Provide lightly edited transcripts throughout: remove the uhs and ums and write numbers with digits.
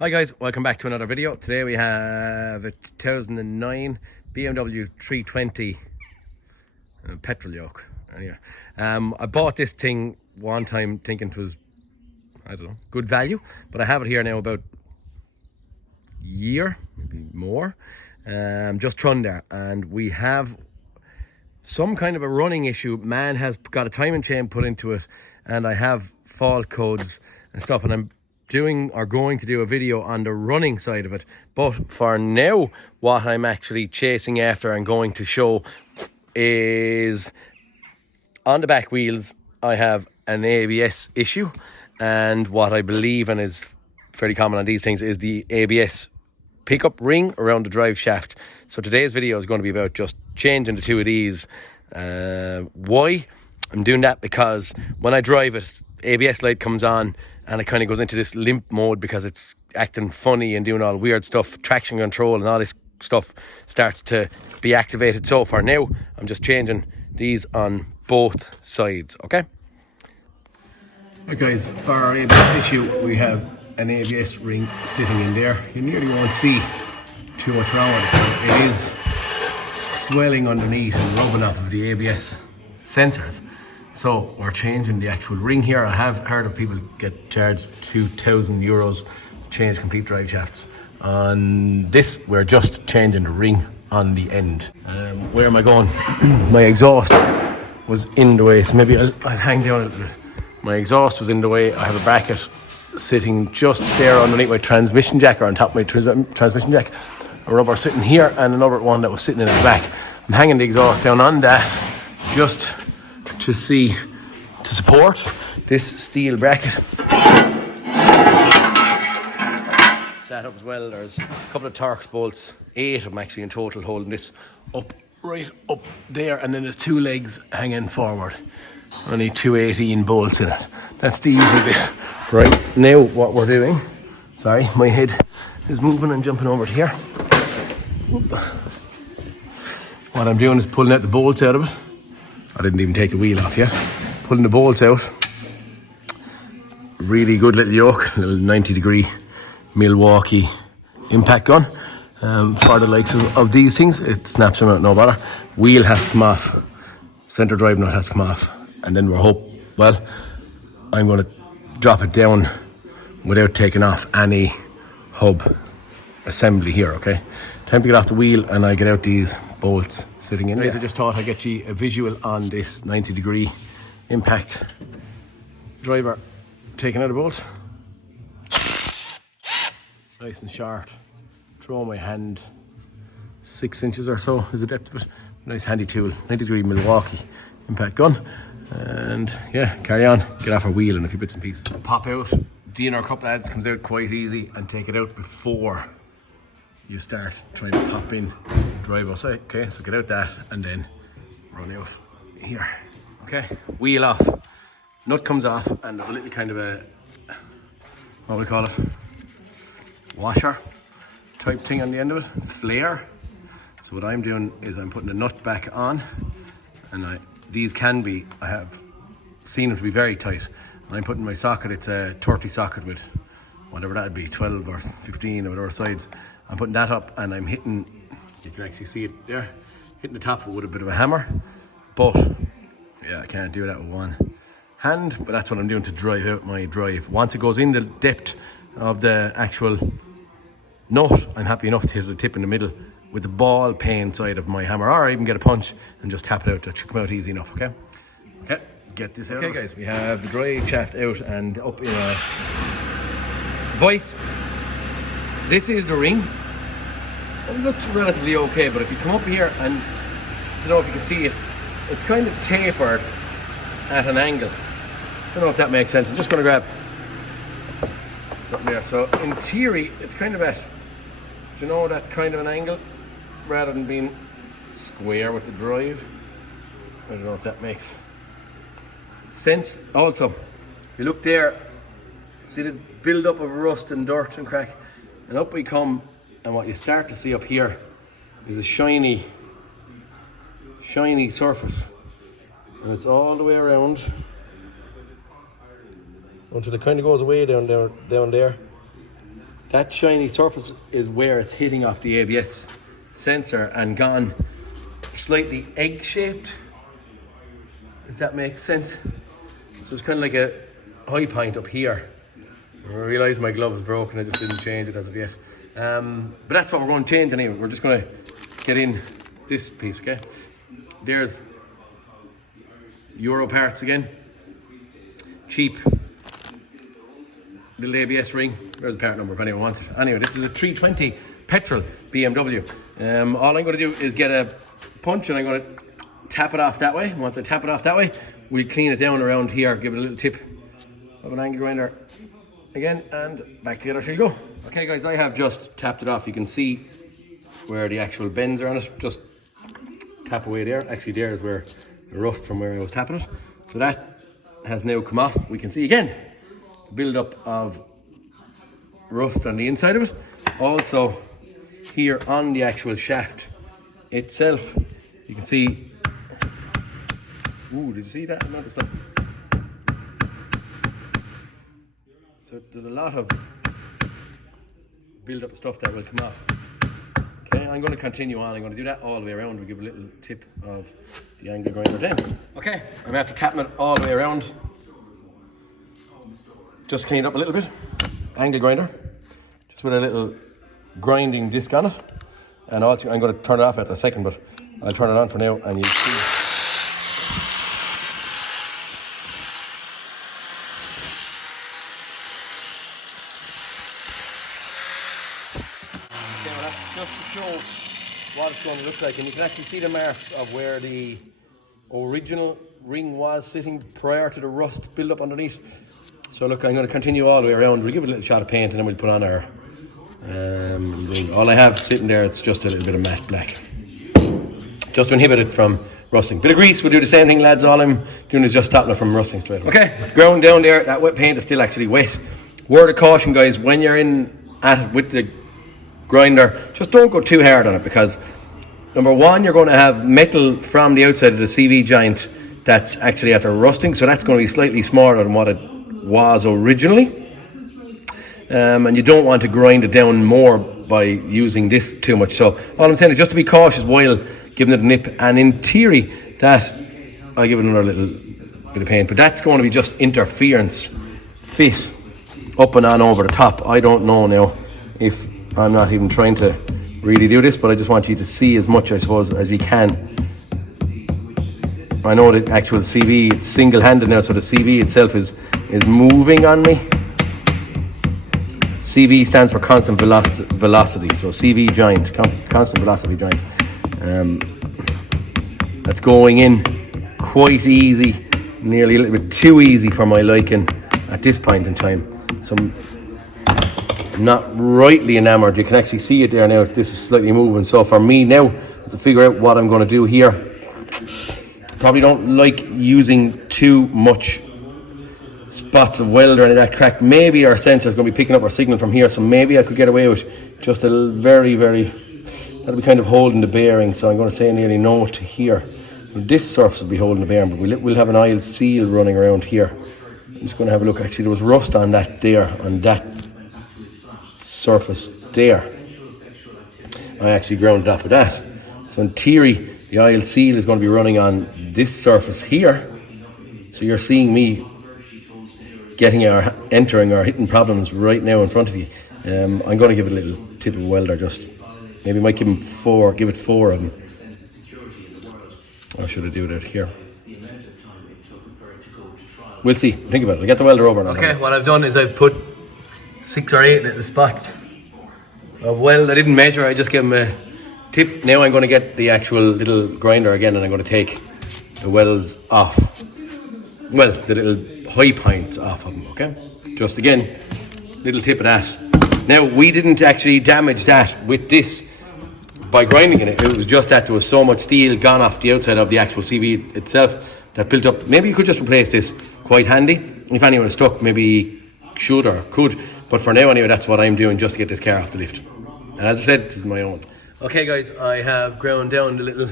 Hi guys, welcome back to another video. Today we have a 2009 BMW 320 petrol yoke. Anyway, I bought this thing one time thinking it was, I don't know, good value, but I have it here now about a year, maybe more, just run there, and we have some kind of a running issue. Man has got a timing chain put into it, and I have fault codes and stuff, and I'm going to do a video on the running side of it. But for now, what I'm actually chasing after and going to show is on the back wheels I have an ABS issue, and what I believe, and is fairly common on these things, is the ABS pickup ring around the drive shaft. So today's video is going to be about just changing the two of these. Why I'm doing that? Because when I drive it, ABS light comes on and it kind of goes into this limp mode because it's acting funny and doing all weird stuff. Traction control and all this stuff starts to be activated. So for now, I'm just changing these on both sides, okay? Right guys, for our ABS issue, we have an ABS ring sitting in there. You nearly won't see too much wrong with it, but it is swelling underneath and rubbing off of the ABS sensors. So we're changing the actual ring here. I have heard of people get charged €2,000 to change complete drive shafts. On this, we're just changing the ring on the end. Where am I going? My exhaust was in the way, so maybe I'll hang down a little bit. My exhaust was in the way. I have a bracket sitting just there underneath my transmission jack, or on top of my transmission jack. A rubber sitting here and another one that was sitting in the back. I'm hanging the exhaust down on that just to support this steel bracket. Set up as well. There's a couple of Torx bolts, 8 of them actually in total, holding this up, right up there, and then there's 2 legs hanging forward. Only 218 bolts in it. That's the easy bit. Right, now what we're doing, sorry, my head is moving and jumping over to here. What I'm doing is pulling out the bolts out of it. I didn't even take the wheel off yet. Pulling the bolts out. Really good little yoke, little 90-degree Milwaukee impact gun. For the likes of these things, it snaps them out, no bother. Wheel has to come off. Center drive nut has to come off. And then I'm going to drop it down without taking off any hub assembly here, okay? Time to get off the wheel and I get out these bolts sitting in there. I just thought I'd get you a visual on this 90-degree impact driver. Taking out a bolt. Nice and short. Throw my hand 6 inches or so is the depth of it. Nice handy tool. 90-degree Milwaukee impact gun. And yeah, carry on. Get off our wheel in a few bits and pieces. Pop out. DNR Cup lads comes out quite easy, and take it out before you start trying to pop in drive outside. Okay, so get out that and then run out here. Okay, wheel off. Nut comes off, and there's a little kind of a, what we call it, washer type thing on the end of it, flare. So what I'm doing is I'm putting the nut back on, and these can be, I have seen them to be very tight. And I'm putting my socket, it's a 30 socket with whatever that'd be, 12 or 15 or whatever sides. I'm putting that up and I'm hitting, you can actually see it there, hitting the top of it with a bit of a hammer. But yeah, I can't do that with one hand, but that's what I'm doing to drive out my drive. Once it goes in the depth of the actual nut, I'm happy enough to hit the tip in the middle with the ball peen side of my hammer, or even get a punch and just tap it out. That should come out easy enough, okay? Okay, get this out. Okay guys, we have the drive shaft out and up in a vice. This is the ring. It looks relatively okay, but if you come up here and, I don't know if you can see it, it's kind of tapered at an angle. I don't know if that makes sense. I'm just going to grab something there. So in theory, it's kind of at, do you know, that kind of an angle, rather than being square with the drive. I don't know if that makes sense. Also, if you look there, see the build up of rust and dirt and crack, and up we come, and what you start to see up here is a shiny surface, and it's all the way around until it kind of goes away down there. that shiny surface is where it's hitting off the ABS sensor and gone slightly egg-shaped, if that makes sense. So it's kind of like a high point up here. I realised my glove was broken, I just didn't change it as of yet. But that's what we're going to change anyway. We're just going to get in this piece, okay? There's Euro parts again. Cheap little ABS ring. There's the part number if anyone wants it. Anyway, this is a 320 petrol BMW. All I'm going to do is get a punch and I'm going to tap it off that way. Once I tap it off that way, we clean it down around here, give it a little tip of an angle grinder again, and back together she'll go. Okay guys, I have just tapped it off. You can see where the actual bends are on it. Just tap away there. Actually there is where the rust from where I was tapping it. So that has now come off. We can see again the build up of rust on the inside of it. Also here on the actual shaft itself, you can see, ooh, did you see that? Another stuff. So there's a lot of build up stuff that will come off. Okay, I'm going to continue on. I'm going to do that all the way around. We'll give a little tip of the angle grinder then. Okay, I'm after tapping it all the way around. Just clean it up a little bit. Angle grinder, just with a little grinding disc on it. And also, I'm going to turn it off at a second, but I'll turn it on for now and you'll see. Just to show what it's going to look like, and you can actually see the marks of where the original ring was sitting prior to the rust build up underneath. So look, I'm going to continue all the way around. We'll give it a little shot of paint and then we'll put on our ring. All I have sitting there, it's just a little bit of matte black, just to inhibit it from rusting. Bit of grease, we'll do the same thing lads. All I'm doing is just stopping it from rusting straight away. Okay, ground down there, that wet paint is still actually wet. Word of caution guys, when you're in at it with the grinder, just don't go too hard on it, because number one, you're going to have metal from the outside of the CV joint that's actually after rusting, so that's going to be slightly smaller than what it was originally, and you don't want to grind it down more by using this too much. So all I'm saying is just to be cautious while giving it a nip, and in theory that I'll give it another little bit of paint, but that's going to be just interference fit up and on over the top. I don't know now if I'm not even trying to really do this, but I just want you to see as much, I suppose, as you can. I know the actual CV, it's single-handed now, so the CV itself is moving on me. CV stands for constant velocity, so CV joint, constant velocity joint. That's going in quite easy, nearly a little bit too easy for my liking at this point in time. So I'm not rightly enamored. You can actually see it there now. This is slightly moving. So for me now, to figure out what I'm going to do here, probably don't like using too much spots of weld or any of that crack. Maybe our sensor is going to be picking up our signal from here, so maybe I could get away with just a very, that'll be kind of holding the bearing. So I'm going to say nearly no to here. This surface will be holding the bearing, but we'll have an oil seal running around here. I'm just going to have a look. Actually, there was rust on that there, on that surface there. I actually ground it off of that. So in theory, the oil seal is going to be running on this surface here. So you're seeing me entering or hitting problems right now in front of you. I'm going to give it a little tip of welder, just maybe might give it four of them. Or should I do it out here? We'll see. Think about it. I'll get the welder over now. Okay, what I've done is I've put 6 or 8 little spots of weld. I didn't measure, I just gave them a tip. Now I'm going to get the actual little grinder again, and I'm going to take the welds off. Well, the little high points off of them, okay? Just again, little tip of that. Now, we didn't actually damage that with this by grinding it. It was just that there was so much steel gone off the outside of the actual CV itself that built up. Maybe you could just replace this, quite handy. If anyone is stuck, maybe should or could. But for now anyway, that's what I'm doing, just to get this car off the lift. And as I said, this is my own. Okay guys, I have ground down the little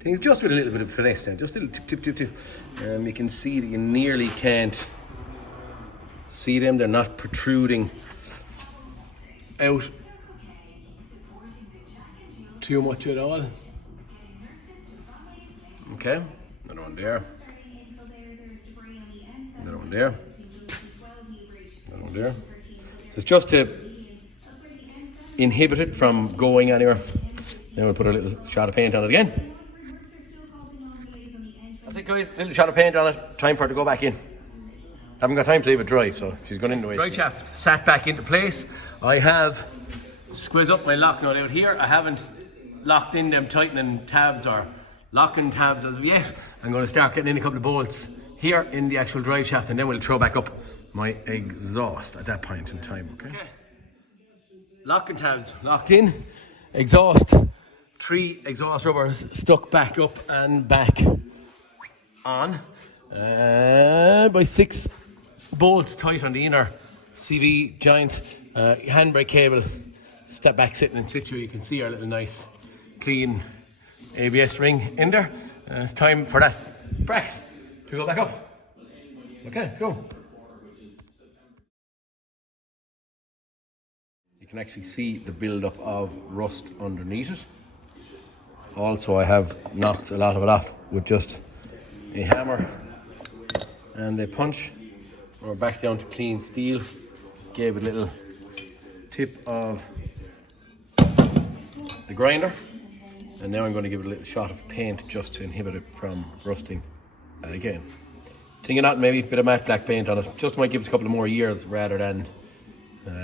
things just with a little bit of finesse now. Just a little tip. You can see that you nearly can't see them. They're not protruding out too much at all. Okay, another one there. Another one there. Another one there. So it's just to inhibit it from going anywhere. Then we'll put a little shot of paint on it again. That's it, guys. A little shot of paint on it. Time for it to go back in. Haven't got time to leave it dry, so she's gone into it. Dry shaft sat back into place. I have squeezed up my lock nut out here. I haven't locked in them tightening tabs or locking tabs as of yet. I'm going to start getting in a couple of bolts here in the actual drive shaft, and then we'll throw back up my exhaust at that point in time. Okay. Locking tabs locked in. Exhaust. 3 exhaust rubbers stuck back up and back on. By 6 bolts tight on the inner CV joint. Handbrake cable step back sitting in situ. You can see our little nice clean ABS ring in there. It's time for that bracket to go back up. Okay, let's go. You can actually see the build-up of rust underneath it. Also, I have knocked a lot of it off with just a hammer and a punch. We're back down to clean steel. Gave it a little tip of the grinder, and now I'm going to give it a little shot of paint just to inhibit it from rusting again. Thinking that maybe a bit of matte black paint on it, just might give us a couple of more years rather than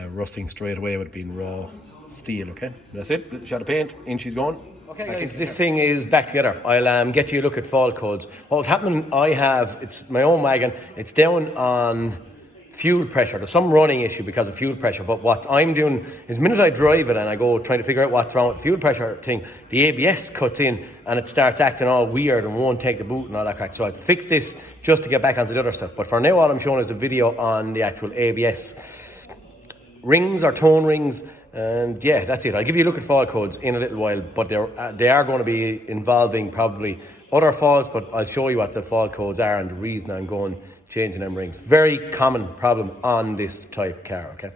rusting straight away with it being raw steel. Okay, that's it. Little shot of paint, in she's going. Okay guys, this thing is back together. I'll get you a look at fault codes. What's happening, it's my own wagon, it's down on fuel pressure. There's some running issue because of fuel pressure, but what I'm doing is the minute I drive it and I go trying to figure out what's wrong with the fuel pressure thing, the ABS cuts in and it starts acting all weird and won't take the boot and all that crack. So I have to fix this just to get back onto the other stuff. But for now, all I'm showing is the video on the actual ABS rings or tone rings. And yeah, that's it. I'll give you a look at fault codes in a little while, but they are going to be involving probably other faults, but I'll show you what the fault codes are and the reason I'm going changing them rings. Very common problem on this type car, okay?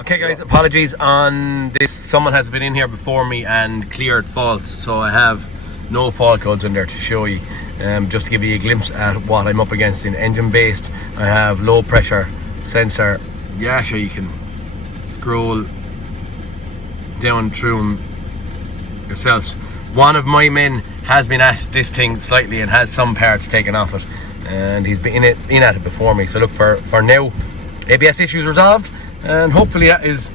Okay guys, apologies on this. Someone has been in here before me and cleared faults, so I have no fault codes in there to show you. Just to give you a glimpse at what I'm up against in engine based. I have low pressure sensor. Yeah, sure, you can scroll down through them yourselves. One of my men has been at this thing slightly and has some parts taken off it, and he's been in at it before me. So look, for now, ABS issues resolved, and hopefully that is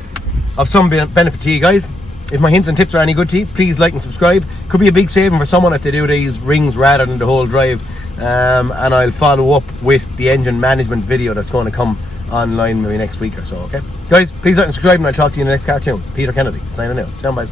of some benefit to you guys. If my hints and tips are any good to you, please like and subscribe. Could be a big saving for someone if they do these rings rather than the whole drive. And I'll follow up with the engine management video that's going to come online maybe next week or so. Okay guys, please like and subscribe, and I'll talk to you in the next cartoon. Peter Kennedy signing out. Sound guys.